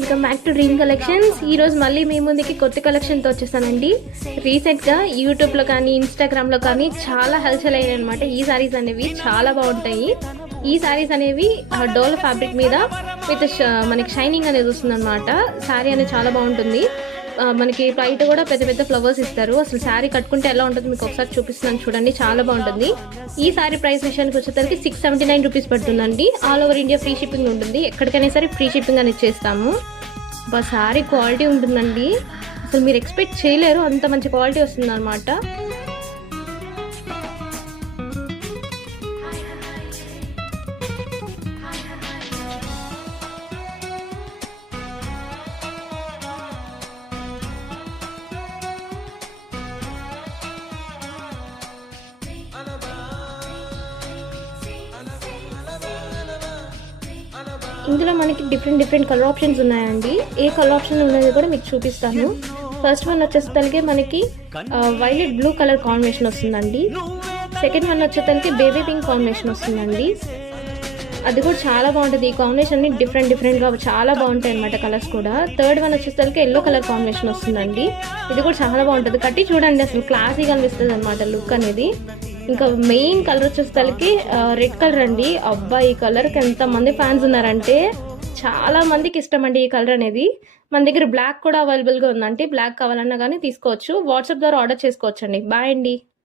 Welcome back to dream collections. ఈరోజు మళ్ళీ మీ ముందుకి కొత్త కలెక్షన్తో వచ్చేసానండి. రీసెంట్గా యూట్యూబ్లో కానీ ఇన్స్టాగ్రామ్లో కానీ చాలా హల్చల్ అయ్యాయి అనమాట. ఈ సారీస్ అనేవి చాలా బాగుంటాయి. ఈ సారీస్ అనేవి డోల్ ఫ్యాబ్రిక్ మీద విత్ మనకి షైనింగ్ అనేది వస్తుంది అనమాట. శారీ అనేది చాలా బాగుంటుంది. మనకి బయట కూడా పెద్ద పెద్ద ఫ్లవర్స్ ఇస్తారు. అసలు శారీ కట్టుకుంటే ఎలా ఉంటుంది మీకు ఒకసారి చూపిస్తున్నాను చూడండి, చాలా బాగుంటుంది. ఈ శారీ ప్రైస్ విషయానికి వచ్చేసరికి 679 రూపీస్ పడుతుందండి. All over India free shipping ఉంటుంది. ఎక్కడికైనా సరే ఫ్రీ షిప్పింగ్ అనేది చేస్తాము. శారీ క్వాలిటీ ఉంటుందండి, అసలు మీరు ఎక్స్పెక్ట్ చేయలేరు, అంత మంచి క్వాలిటీ వస్తుంది అనమాట. ఇందులో మనకి డిఫరెంట్ కలర్ ఆప్షన్స్ ఉన్నాయండి. ఏ కలర్ ఆప్షన్ ఉన్నది కూడా మీకు చూపిస్తాను. ఫస్ట్ వన్ వచ్చేసరికి మనకి వైలెట్ బ్లూ కలర్ కాంబినేషన్ వస్తుందండి. సెకండ్ వన్ వచ్చేసరికి బేబీ పింక్ కాంబినేషన్ వస్తుందండి. అది కూడా చాలా బాగుంటుంది. ఈ కాంబినేషన్ డిఫరెంట్గా చాలా బాగుంటాయి అనమాట కలర్స్ కూడా. థర్డ్ వన్ వచ్చేసరికి ఎల్లో కలర్ కాంబినేషన్ వస్తుందండి. ఇది కూడా చాలా బాగుంటుంది. కట్టి చూడండి, అసలు క్లాసీగా అనిపిస్తుంది అనమాట లుక్ అనేది. ఇంకా మెయిన్ కలర్ వచ్చేసరికి రెడ్ కలర్ అండి. అబ్బాయి ఈ కలర్కి ఎంతమంది ఫ్యాన్స్ ఉన్నారంటే చాలా మందికి ఇష్టం అండి ఈ కలర్ అనేది. మన దగ్గర బ్లాక్ కూడా అవైలబుల్గా ఉందండి. బ్లాక్ కావాలన్నా కానీ తీసుకోవచ్చు. వాట్సాప్ ద్వారా ఆర్డర్ చేసుకోవచ్చు అండి. బాయ్ అండి.